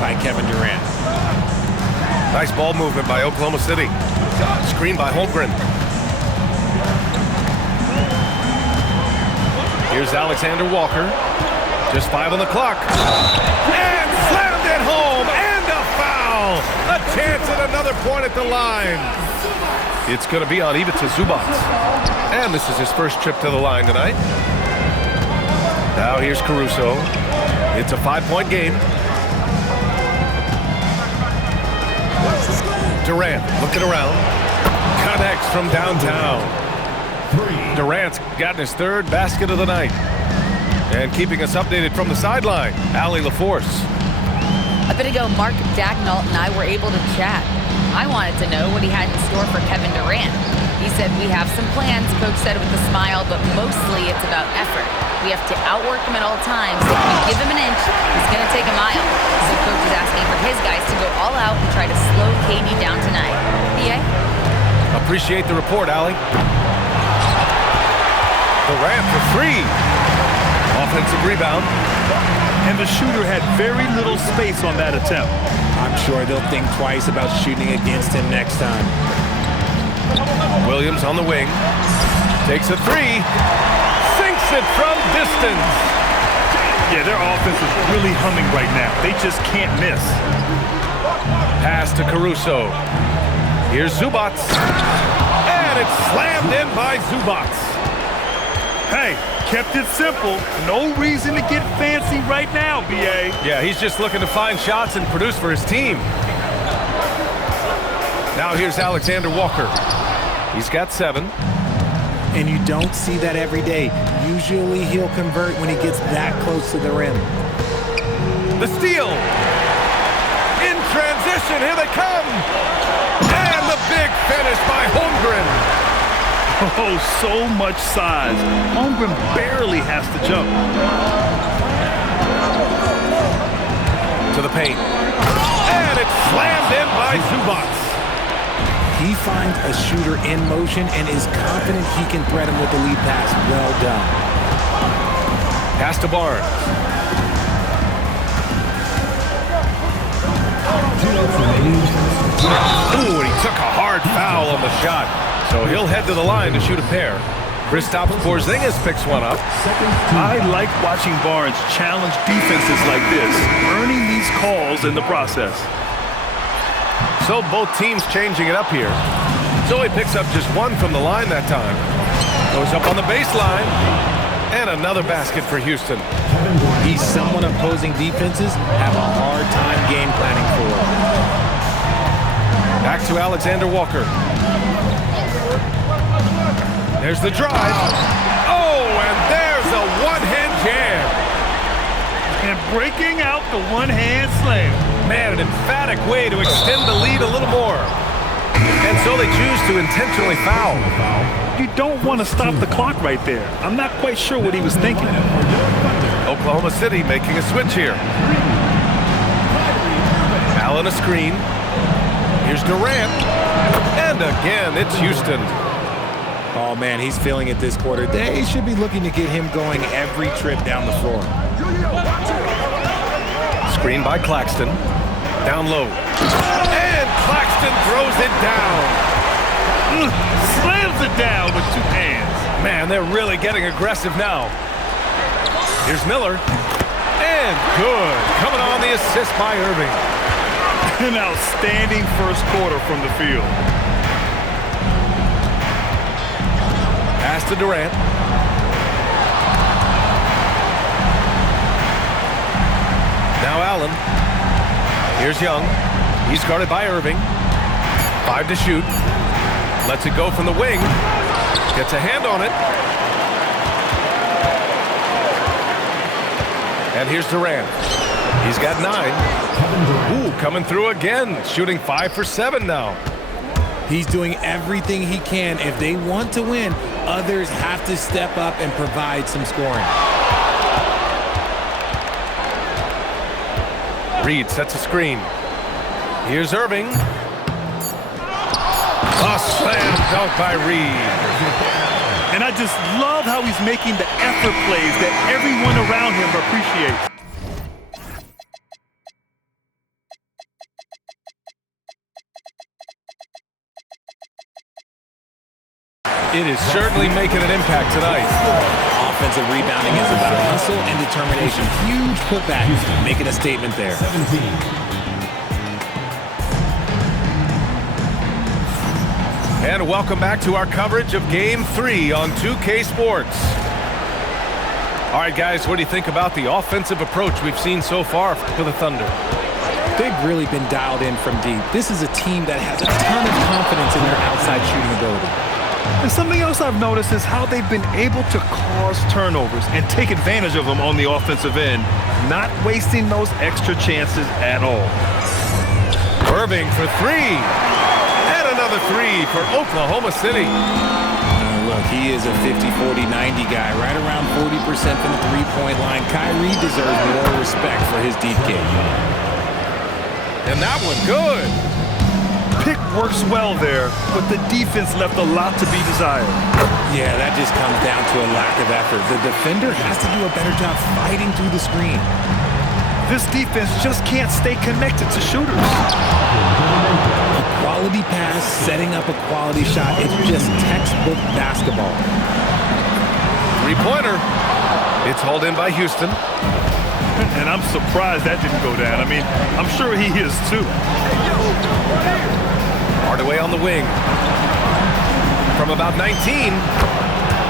by Kevin Durant. Nice ball movement by Oklahoma City. Screen by Holmgren. Here's Alexander Walker. Just 5 on the clock. And slammed it home. And a foul. A chance at another point at the line. It's going to be on Ivica Zubac. And this is his first trip to the line tonight. Now here's Caruso. It's a 5-point game. Durant looking around. Connects from downtown. Durant's gotten his 3rd basket of the night. And keeping us updated from the sideline, Allie LaForce. A bit ago, Mark Dagnall and I were able to chat. I wanted to know what he had in store for Kevin Durant. He said, "We have some plans," Coach said with a smile, "but mostly it's about effort. We have to outwork him at all times. If we give him an inch, he's going to take a mile." So Coach is asking for his guys to go all out and try to slow KD down tonight. PA? Appreciate the report, Allie. Durant for 3. Offensive rebound. And the shooter had very little space on that attempt. I'm sure they'll think twice about shooting against him next time. Williams on the wing. Takes a 3. Sinks it from distance. Yeah, their offense is really humming right now. They just can't miss. Pass to Caruso. Here's Zubac. And it's slammed in by Zubac. Hey, kept it simple. No reason to get fancy right now, BA. Yeah, he's just looking to find shots and produce for his team. Now here's Alexander Walker. He's got 7. And you don't see that every day. Usually he'll convert when he gets that close to the rim. The steal. In transition, here they come. And the big finish by Holmgren. Oh, so much size. Holmgren barely has to jump. To the paint. And it's slammed in by Zubac. He finds a shooter in motion and is confident he can thread him with the lead pass. Well done. Pass to Barnes. Ooh, and he took a hard foul on the shot. So he'll head to the line to shoot a pair. Kristaps Porzingis picks one up. I like watching Barnes challenge defenses like this, earning these calls in the process. So both teams changing it up here. Zoe picks up just 1 from the line that time. Goes up on the baseline. And another basket for Houston. He's someone opposing defenses have a hard time game planning for. Back to Alexander Walker. There's the drive. Oh, and there's a one-hand jam. And breaking out the one-hand slam. Man, an emphatic way to extend the lead a little more. And so they choose to intentionally foul. You don't want to stop the clock right there. I'm not quite sure what he was thinking. Oklahoma City making a switch here. Allen a screen. Here's Durant. And again, it's Houston. Oh, man, he's feeling it this quarter. They should be looking to get him going every trip down the floor. Screen by Claxton. Down low. And Claxton throws it down. Slams it down with 2 hands. Man, they're really getting aggressive now. Here's Miller. And good. Coming on the assist by Irving. An outstanding first quarter from the field. Pass to Durant. Now Allen. Here's Young. He's guarded by Irving. 5 to shoot. Lets it go from the wing. Gets a hand on it. And here's Durant. He's got 9. Ooh, coming through again. Shooting 5 for 7 now. He's doing everything he can. If they want to win, others have to step up and provide some scoring. Reed sets a screen. Here's Irving. A slam dunk by Reed. And I just love how he's making the effort plays that everyone around him appreciates. It is certainly making an impact tonight. Offensive rebounding is about hustle and determination. Huge putback, making a statement there. And welcome back to our coverage of Game 3 on 2K Sports. All right, guys, what do you think about the offensive approach we've seen so far for the Thunder? They've really been dialed in from deep. This is a team that has a ton of confidence in their outside shooting ability. And something else I've noticed is how they've been able to cause turnovers and take advantage of them on the offensive end, not wasting those extra chances at all. Irving for three. And another three for Oklahoma City. Look, he is a 50-40-90 guy, right around 40% from the three-point line. Kyrie deserves more respect for his deep game. And that one good. Pick works well there, but the defense left a lot to be desired. Yeah, that just comes down to a lack of effort. The defender has to do a better job fighting through the screen. This defense just can't stay connected to shooters. A quality pass, setting up a quality shot. It's just textbook basketball. Three-pointer. It's hauled in by Houston. And I'm surprised that didn't go down. I mean, I'm sure he is too. Hardaway on the wing. From about 19,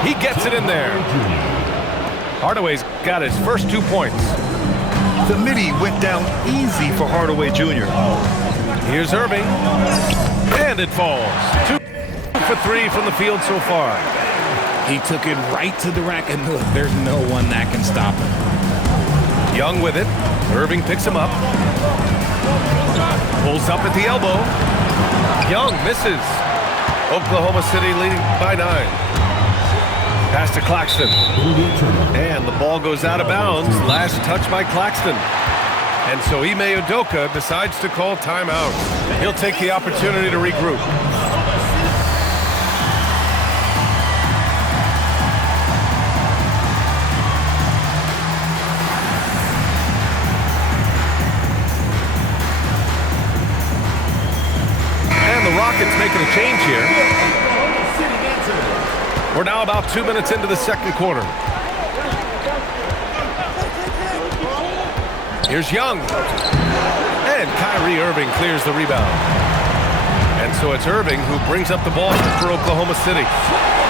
he gets it in there. Hardaway's got his first 2 points. The midi went down easy for Hardaway Jr. Here's Irving. And it falls. 2 for 3 from the field so far. He took it right to the rack, and look, there's no one that can stop him. Young with it. Irving picks him up. Pulls up at the elbow. Young misses. Oklahoma City leading by 9. Pass to Claxton. And the ball goes out of bounds. Last touch by Claxton. And so Ime Udoka decides to call timeout. He'll take the opportunity to regroup. Rockets making a change here. We're now about 2 minutes into the second quarter. Here's Young. And Kyrie Irving clears the rebound. And so it's Irving who brings up the ball for Oklahoma City.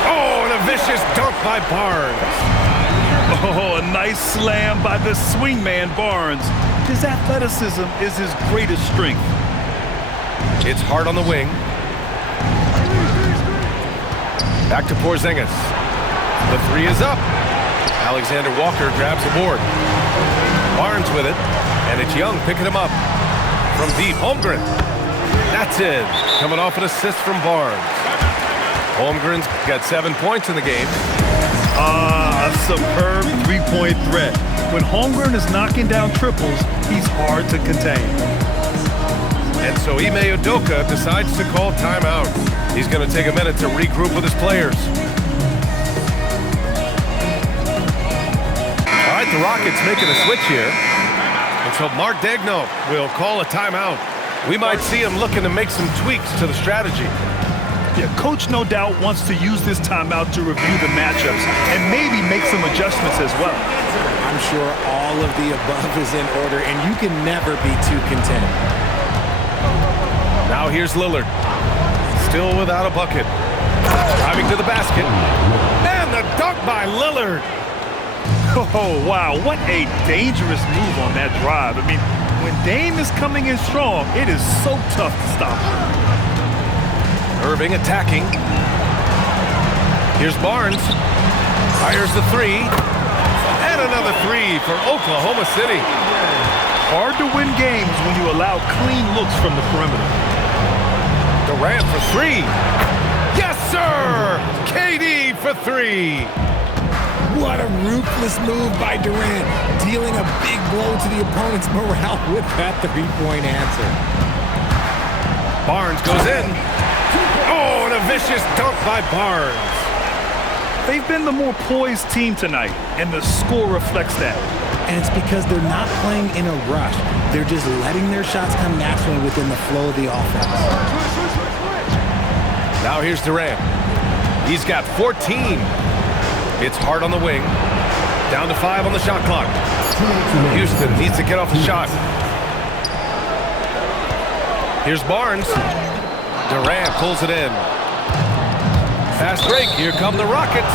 Oh, and a vicious dunk by Barnes. Oh, a nice slam by the swingman Barnes. His athleticism is his greatest strength. It's Hart on the wing. Back to Porzingis. The three is up. Alexander Walker grabs the board. Barnes with it. And it's Young picking him up. From deep, Holmgren. That's it. Coming off an assist from Barnes. Holmgren's got 7 points in the game. A superb three-point threat. When Holmgren is knocking down triples, he's hard to contain. And so Ime Udoka decides to call timeout. He's going to take a minute to regroup with his players. All right, the Rockets making a switch here. And so Mark Daigneault will call a timeout. We might see him looking to make some tweaks to the strategy. Yeah, Coach no doubt wants to use this timeout to review the matchups and maybe make some adjustments as well. I'm sure all of the above is in order, and you can never be too content. Now here's Lillard. Still without a bucket. Driving to the basket. And the dunk by Lillard. Oh, wow. What a dangerous move on that drive. I mean, when Dame is coming in strong, it is so tough to stop him. Irving attacking. Here's Barnes. Fires the three. And another three for Oklahoma City. Hard to win games when you allow clean looks from the perimeter. Durant for three. Yes, sir! KD for three. What a ruthless move by Durant, dealing a big blow to the opponent's morale with that three-point answer. Barnes goes in. Oh, and a vicious dunk by Barnes. They've been the more poised team tonight, and the score reflects that. And it's because they're not playing in a rush. They're just letting their shots come naturally within the flow of the offense. Now here's Durant. He's got 14. It's hard on the wing. Down to 5 on the shot clock. Houston needs to get off the shot. Here's Barnes. Durant pulls it in. Fast break. Here come the Rockets.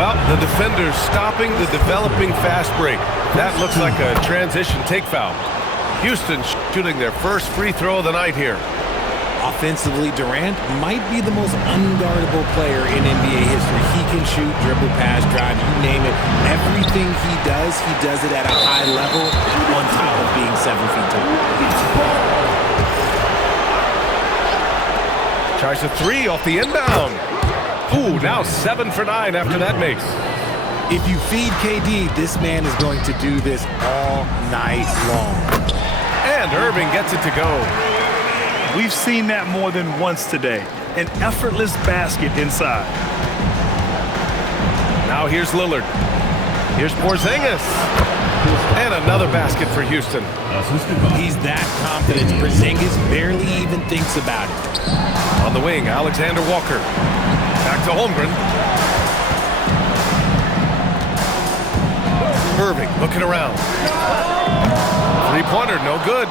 Well, the defender's stopping the developing fast break. That looks like a transition take foul. Houston shooting their first free throw of the night here. Offensively, Durant might be the most unguardable player in NBA history. He can shoot, dribble, pass, drive, you name it. Everything he does it at a high level on top of being 7 feet tall. Tries a 3 off the inbound. Ooh, now 7 for 9 after that makes. If you feed KD, this man is going to do this all night long. And Irving gets it to go. We've seen that more than once today. An effortless basket inside. Now here's Lillard. Here's Porzingis. And another basket for Houston. He's that confident. Porzingis barely even thinks about it. On the wing, Alexander Walker. Back to Holmgren. Irving looking around. Three-pointer, no good.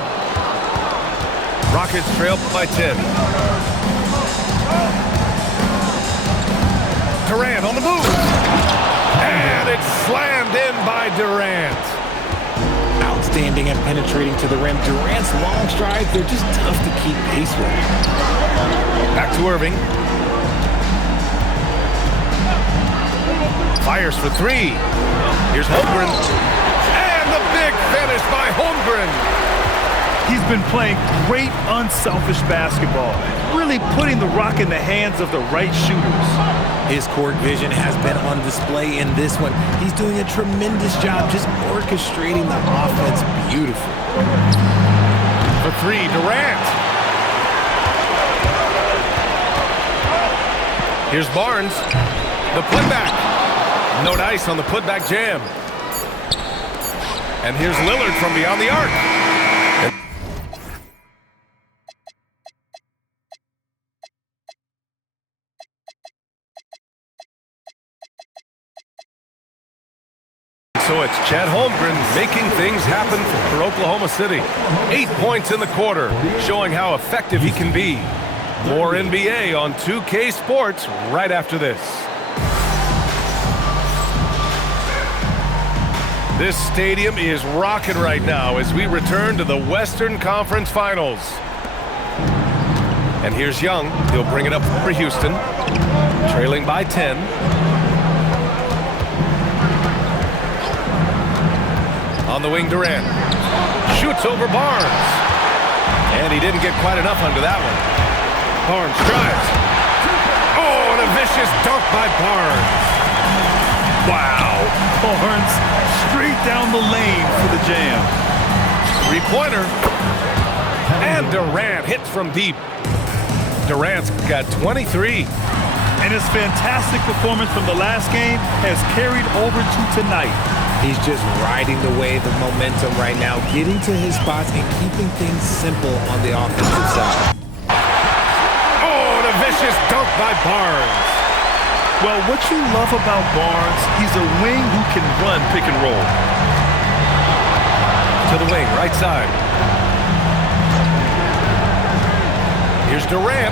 Rockets trail by 10. Durant on the move. And it's slammed in by Durant. Outstanding at penetrating to the rim. Durant's long strides, they're just tough to keep pace with. Back to Irving. Fires for 3. Here's Holmgren. And the big finish by Holmgren. He's been playing great unselfish basketball, really putting the rock in the hands of the right shooters. His court vision has been on display in this one. He's doing a tremendous job just orchestrating the offense beautifully. For 3, Durant. Here's Barnes. The putback. No dice on the putback jam. And here's Lillard from beyond the arc. So it's Chet Holmgren making things happen for Oklahoma City. 8 points in the quarter, showing how effective he can be. More NBA on 2K Sports right after this. This stadium is rocking right now as we return to the Western Conference Finals. And here's Young. He'll bring it up for Houston, trailing by 10. On the wing, Durant. Shoots over Barnes. And he didn't get quite enough under that one. Barnes drives. Oh, and a vicious dunk by Barnes. Wow. Barnes straight down the lane for the jam. Three-pointer. And Durant hits from deep. Durant's got 23. And his fantastic performance from the last game has carried over to tonight. He's just riding the wave of momentum right now, getting to his spots and keeping things simple on the offensive side. Oh, and a vicious dunk by Barnes. Well, what you love about Barnes, he's a wing who can run pick and roll. To the wing, right side. Here's Durant.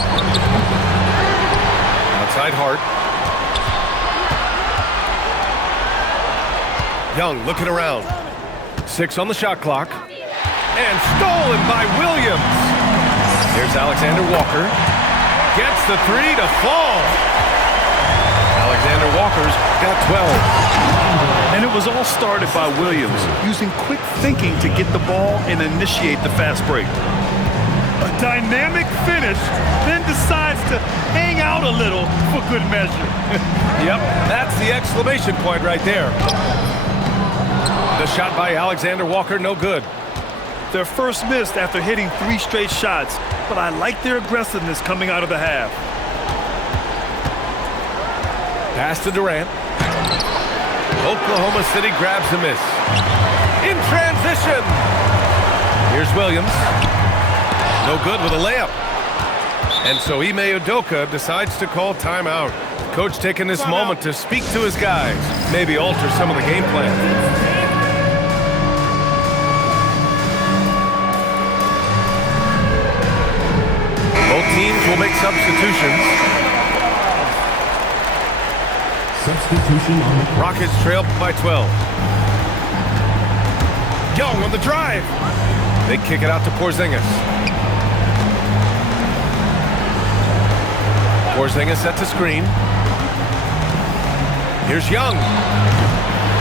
Outside Hart. Young looking around. 6 on the shot clock. And stolen by Williams. Here's Alexander Walker. Gets the 3 to fall. Alexander Walker's got 12. And it was all started by Williams, using quick thinking to get the ball and initiate the fast break. A dynamic finish, then decides to hang out a little for good measure. Yep, that's the exclamation point right there. The shot by Alexander Walker, no good. Their first missed after hitting 3 straight shots, but I like their aggressiveness coming out of the half. Pass to Durant. Oklahoma City grabs the miss. In transition. Here's Williams. No good with a layup. And so Ime Udoka decides to call timeout. Coach taking this moment to speak to his guys, maybe alter some of the game plan. Both teams will make substitutions. Substitution on the Rockets trail by 12. Young on the drive. They kick it out to Porzingis. Porzingis sets a screen. Here's Young.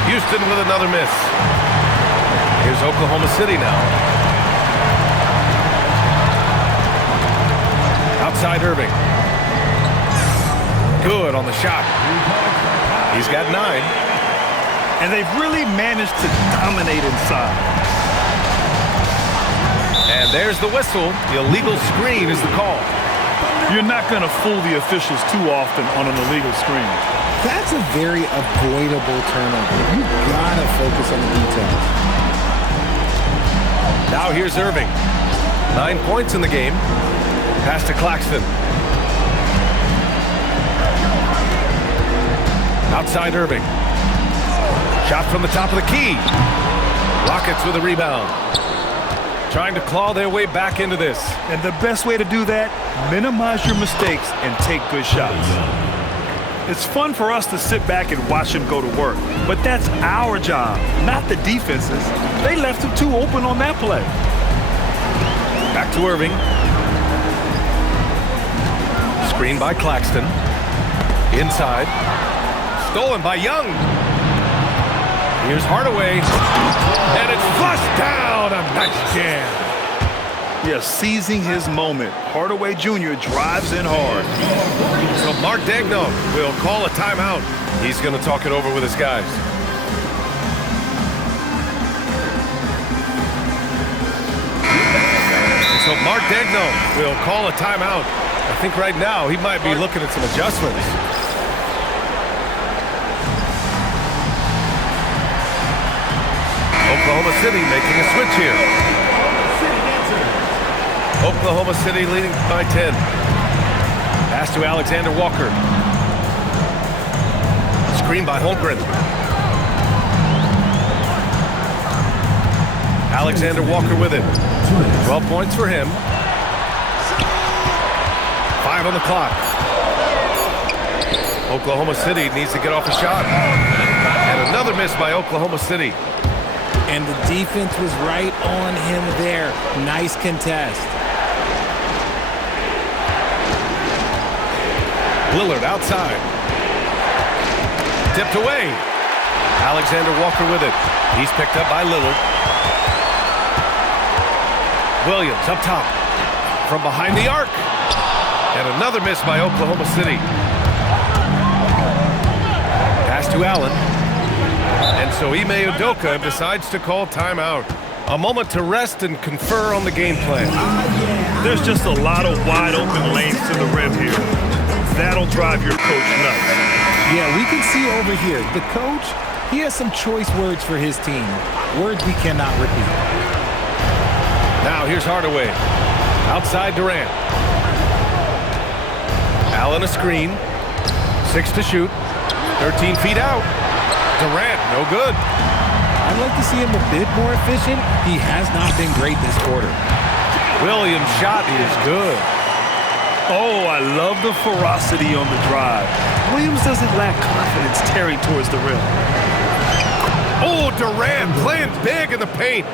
Houston with another miss. Here's Oklahoma City now. Outside Irving. Good on the shot. He's got 9. And they've really managed to dominate inside. And there's the whistle. The illegal screen is the call. You're not going to fool the officials too often on an illegal screen. That's a very avoidable turnover. You gotta focus on the details. Now here's Irving. 9 points in the game. Pass to Claxton. Outside Irving. Shot from the top of the key. Rockets with a rebound. Trying to claw their way back into this. And the best way to do that, minimize your mistakes and take good shots. It's fun for us to sit back and watch him go to work, but that's our job, not the defense's. They left him too open on that play. Back to Irving. Screen by Claxton. Inside. Stolen by Young. Here's Hardaway. And it's flushed down. A nice jam. Yeah, seizing his moment. Hardaway Jr. drives in hard. So Mark Daigneault will call a timeout. He's going to talk it over with his guys. So Mark Daigneault will call a timeout. I think right now he might be looking at some adjustments. Oklahoma City making a switch here. Oklahoma City leading by 10. Pass to Alexander Walker. Screen by Holmgren. Alexander Walker with it. 12 points for him. 5 on the clock. Oklahoma City needs to get off a shot. And another miss by Oklahoma City. And the defense was right on him there. Nice contest. Lillard outside. Tipped away. Alexander Walker with it. He's picked up by Lillard. Williams up top. From behind the arc. And another miss by Oklahoma City. Pass to Allen. And so Ime Udoka decides to call timeout. A moment to rest and confer on the game plan. There's just a lot of wide open lanes to the rim here. That'll drive your coach nuts. Yeah, we can see over here, the coach, he has some choice words for his team. Words we cannot repeat. Now here's Hardaway. Outside Durant. Allen a screen. 6 to shoot. 13 feet out. Durant, no good. I'd like to see him a bit more efficient. He has not been great this quarter. Williams' shot is good. Oh, I love the ferocity on the drive. Williams doesn't lack confidence tearing towards the rim. Oh, Durant playing big in the paint.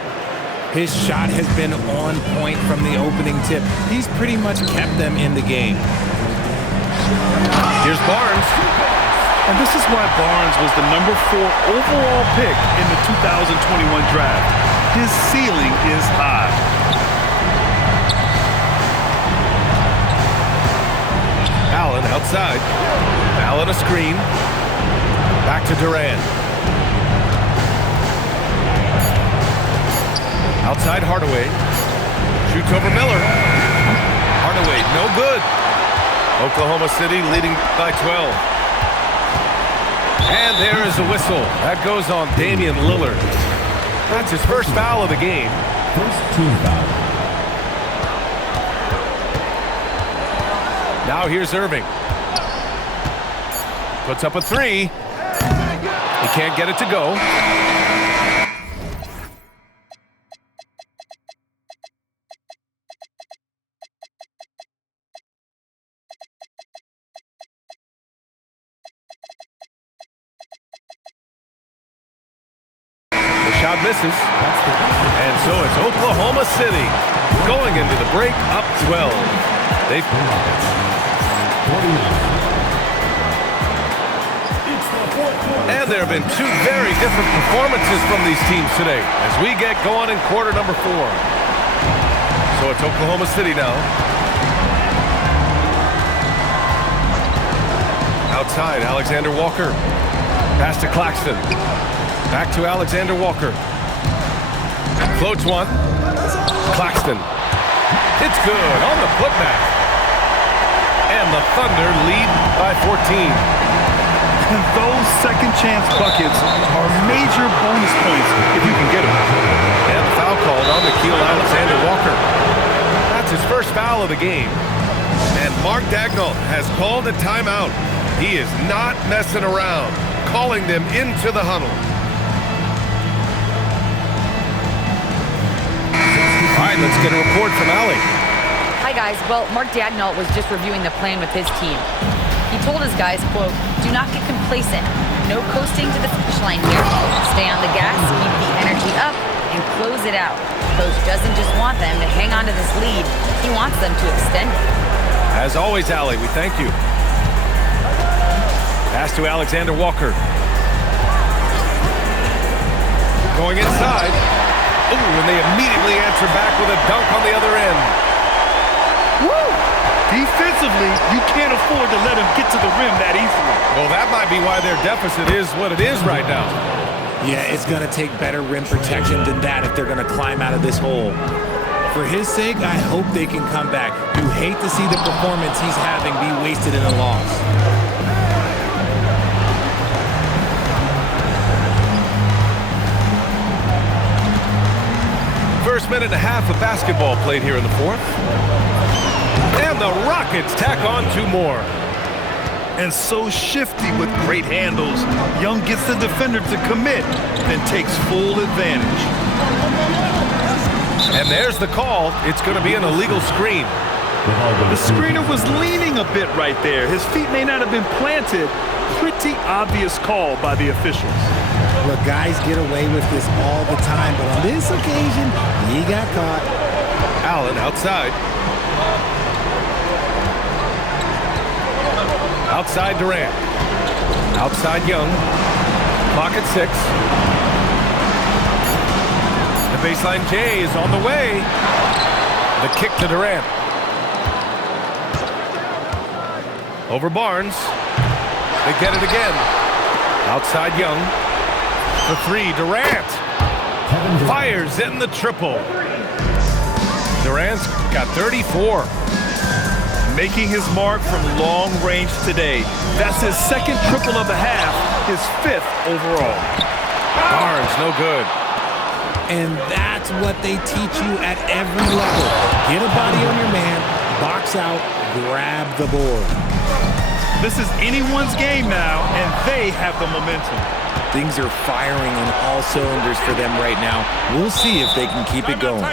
His shot has been on point from the opening tip. He's pretty much kept them in the game. Here's Barnes. And this is why Barnes was the number 4 overall pick in the 2021 draft. His ceiling is high. Allen outside. Allen a screen. Back to Durant. Outside Hardaway. Shoots over Miller. Hardaway, no good. Oklahoma City leading by 12. And there is a whistle. That goes on Damian Lillard. That's his first foul of the game. first team foul. Now here's Irving. Puts up a three. He can't get it to go. The shot misses. And so it's Oklahoma City going into the break up 12. They've... And there have been two very different performances from these teams today as we get going in quarter number 4. So it's Oklahoma City now. Outside, Alexander Walker. Pass to Claxton. Back to Alexander Walker. Floats one. Claxton. It's good on the putback. And the Thunder lead by 14. And those second chance buckets are major bonus points if you can get them. And foul called on Nickeil Alexander-Walker. That's his first foul of the game. And Mark Daigneault has called a timeout. He is not messing around, calling them into the huddle. All right, let's get a report from Allie. Hi, guys. Well, Mark Daigneault was just reviewing the plan with his team. He told his guys, quote, "Do not get complacent. No coasting to the finish line here. Stay on the gas, keep the energy up, and close it out. Coach doesn't just want them to hang on to this lead. He wants them to extend it." As always, Allie, we thank you. Pass to Alexander Walker. Going inside. Ooh, and they immediately answer back with a dunk on the other end. Woo! Defensively, you can't afford to let them get to the rim that easily. Well, that might be why their deficit is what it is right now. Yeah, it's going to take better rim protection than that if they're going to climb out of this hole. For his sake, I hope they can come back. You hate to see the performance he's having be wasted in a loss. First minute and a half of basketball played here in the fourth. And the Rockets tack on 2 more. And so shifty with great handles. Young gets the defender to commit, then takes full advantage. And there's the call. It's going to be an illegal screen. The screener was leaning a bit right there. His feet may not have been planted. Pretty obvious call by the officials. Look, guys get away with this all the time, but on this occasion, he got caught. Allen outside. Outside Durant. Outside Young. Clock at 6. The baseline J is on the way. The kick to Durant. Over Barnes. They get it again. Outside Young. For 3, Durant. Fires in the triple. Durant's got 34. Making his mark from long range today. That's his second triple of the half, his 5th overall. Barnes, no good. And that's what they teach you at every level. Get a body on your man, box out, grab the board. This is anyone's game now, and they have the momentum. Things are firing on all cylinders for them right now. We'll see if they can keep it going.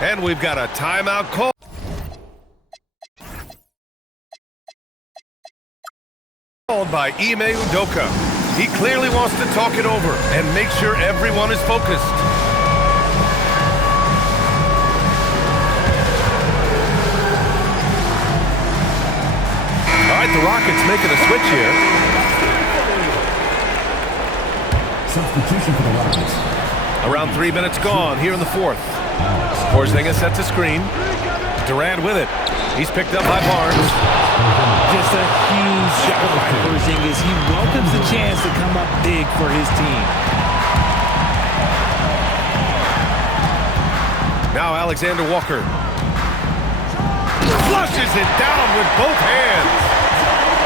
And we've got a timeout call. Called by Ime Udoka. He clearly wants to talk it over and make sure everyone is focused. All right, the Rockets making a switch here. Substitution for the Rockets. Around 3 minutes gone here in the fourth. Porzingis sets a screen. Durant with it. He's picked up by Barnes. Just a huge shot by Porzingis. He welcomes the chance to come up big for his team. Now Alexander Walker. Flushes it down with both hands.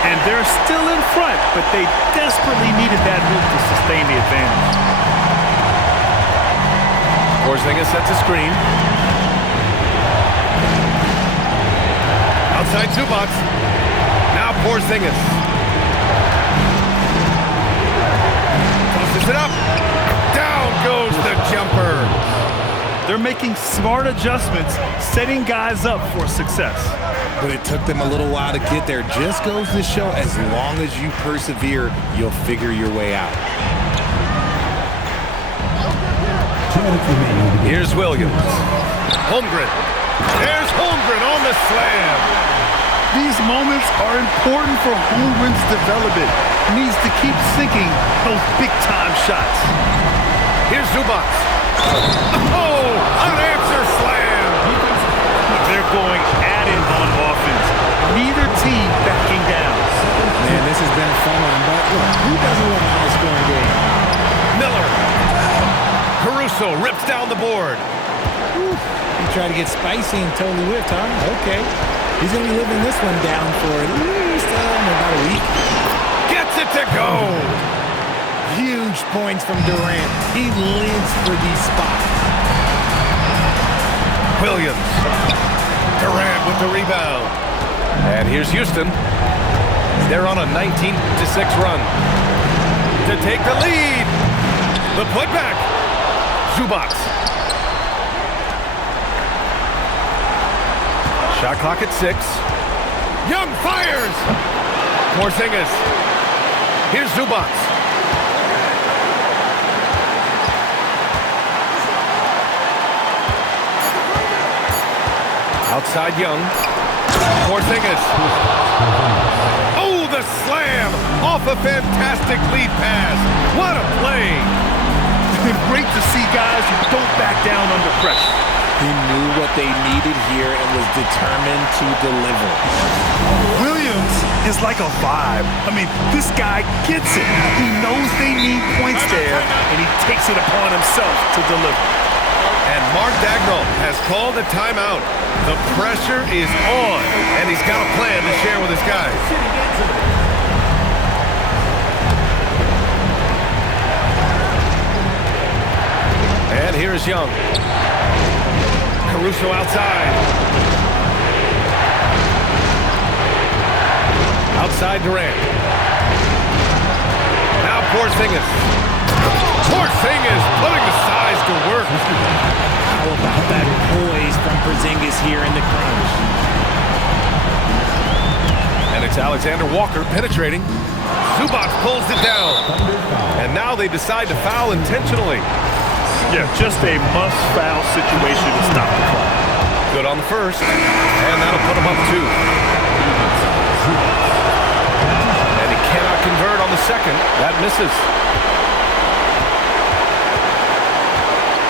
And they're still in front, but they desperately needed that hoop to sustain the advantage. Porzingis sets a screen. Outside Zubac. Now Porzingis. Tosses it up. Down goes the jumper. They're making smart adjustments, setting guys up for success. But it took them a little while to get there. Just goes to show, as long as you persevere, you'll figure your way out. 2 minutes remaining. Here's Williams. Holmgren. There's Holmgren on the slam. These moments are important for Holmgren's development. He needs to keep sinking those big-time shots. Here's Zubac. Oh, unanswered slam. They're going at it on offense. Neither team backing down. Man, this has been a fun one, but look, who doesn't want a high-scoring game? Miller. Caruso rips down the board. He tried to get spicy and totally whipped, huh? Okay. He's going to be living this one down for at least about a week. Gets it to go. Huge points from Durant. He lives for these spots. Williams. Durant with the rebound. And here's Houston. They're on a 19-6 run. To take the lead. The putback. Zubac. Shot clock at 6. Young fires. Porzingis. Here's Zubac. Outside Young. Porzingis. Oh, the slam off a fantastic lead pass. What a play. It's great to see guys who don't back down under pressure. He knew what they needed here and was determined to deliver. Williams is like a vibe. I mean, this guy gets it. He knows they need points there, and he takes it upon himself to deliver. And Mark Dagnall has called a timeout. The pressure is on, and he's got a plan to share with his guys. And here's Young. Caruso outside. Outside Durant. Now Porzingis. Porzingis putting the size to work. How about that poise from Porzingis here in the crunch? And it's Alexander Walker penetrating. Zubac pulls it down. And now they decide to foul intentionally. Yeah, just a must-foul situation to stop the clock. Good on the first, and that'll put him up 2. And he cannot convert on the second. That misses.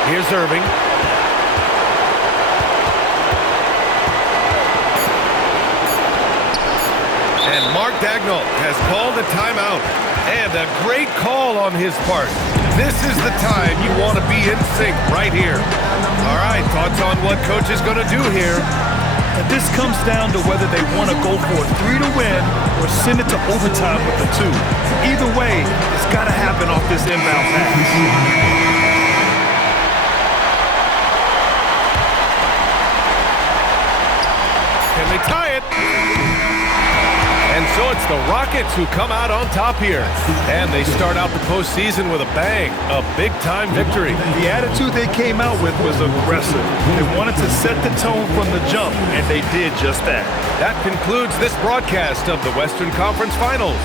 Here's Irving. And Mark Dagnall has called a timeout. And a great call on his part. This is the time you want to be in sync right here. All right, thoughts on what coach is going to do here? And this comes down to whether they want to go for a 3 to win or send it to overtime with a 2. Either way, it's got to happen off this inbound pass. Can they tie it? And so it's the Rockets who come out on top here. And they start out the postseason with a bang, a big-time victory. The attitude they came out with was aggressive. They wanted to set the tone from the jump, and they did just that. That concludes this broadcast of the Western Conference Finals.